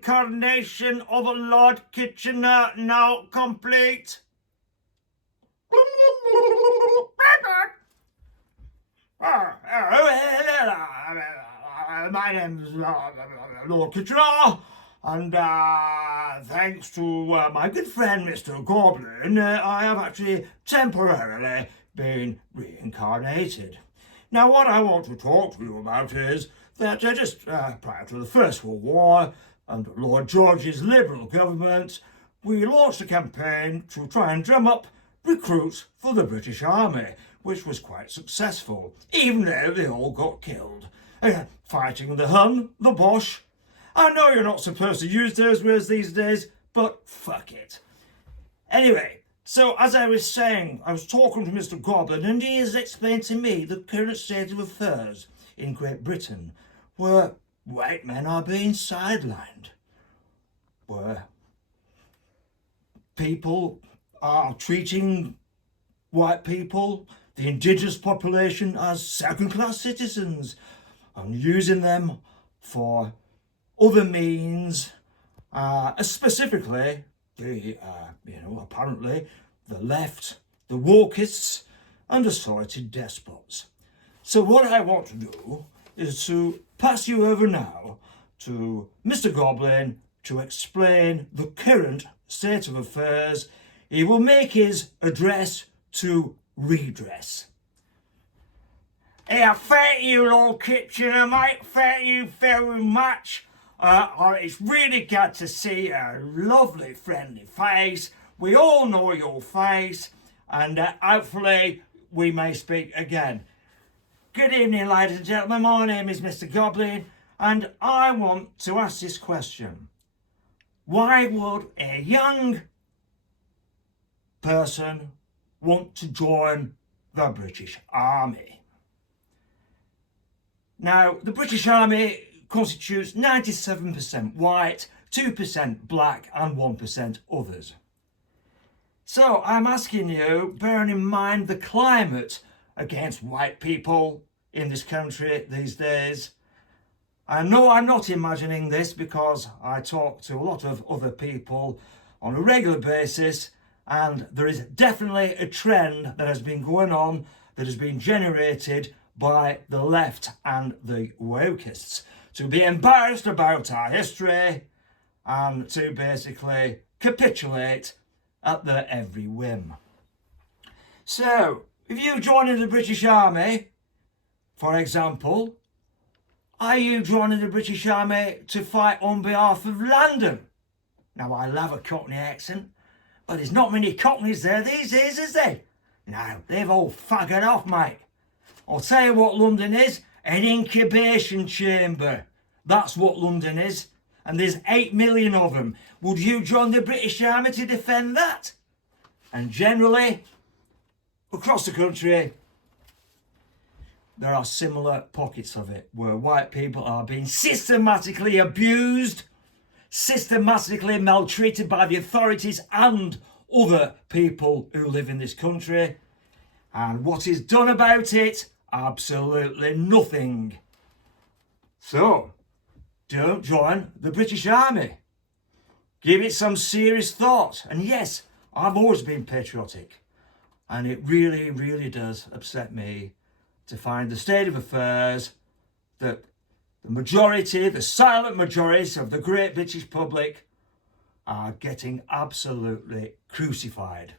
reincarnation of Lord Kitchener now complete? My name's Lord Kitchener, and thanks to my good friend Mr. Goblin, I have actually temporarily been reincarnated. Now, what I want to talk to you about is that just prior to the First World War, under Lord George's Liberal government, we launched a campaign to try and drum up recruits for the British Army, which was quite successful, even though they all got killed. Fighting the Hun, the Boche. I know you're not supposed to use those words these days, but fuck it. Anyway, so as I was saying, I was talking to Mr. Goblin, and he has explained to me the current state of affairs in Great Britain, where white men are being sidelined, where people are treating white people, the indigenous population, as second-class citizens and using them for other means, specifically apparently the left, the wokists and assorted despots. So what I want to do is to pass you over now to Mr. Goblin to explain the current state of affairs. He will make his address to redress. Yeah, thank you, Lord Kitchener, mate. Thank you very much. It's really good to see a lovely, friendly face. We all know your face, and hopefully we may speak again. Good evening, ladies and gentlemen. My name is Mr. Goblin, and I want to ask this question. Why would a young person want to join the British Army? Now, the British Army constitutes 97% white, 2% black and 1% others. So I'm asking you, bearing in mind the climate against white people in this country these days, I know I'm not imagining this because I talk to a lot of other people on a regular basis, and there is definitely a trend that has been going on that has been generated by the left and the wokists to be embarrassed about our history and to basically capitulate at their every whim. So, if you join in the British Army, for example, are you joining the British Army to fight on behalf of London? Now, I love a Cockney accent, but there's not many Cockneys there these days, is there? No, they've all faggoted off, mate. I'll tell you what London is, an incubation chamber. That's what London is. And there's 8 million of them. Would you join the British Army to defend that? And generally, across the country, there are similar pockets of it where white people are being systematically abused, systematically maltreated by the authorities and other people who live in this country. And what is done about it? Absolutely nothing. So, don't join the British Army. Give it some serious thought. And yes, I've always been patriotic. And it really, really does upset me to find the state of affairs that the majority, the silent majority of the great British public are getting absolutely crucified.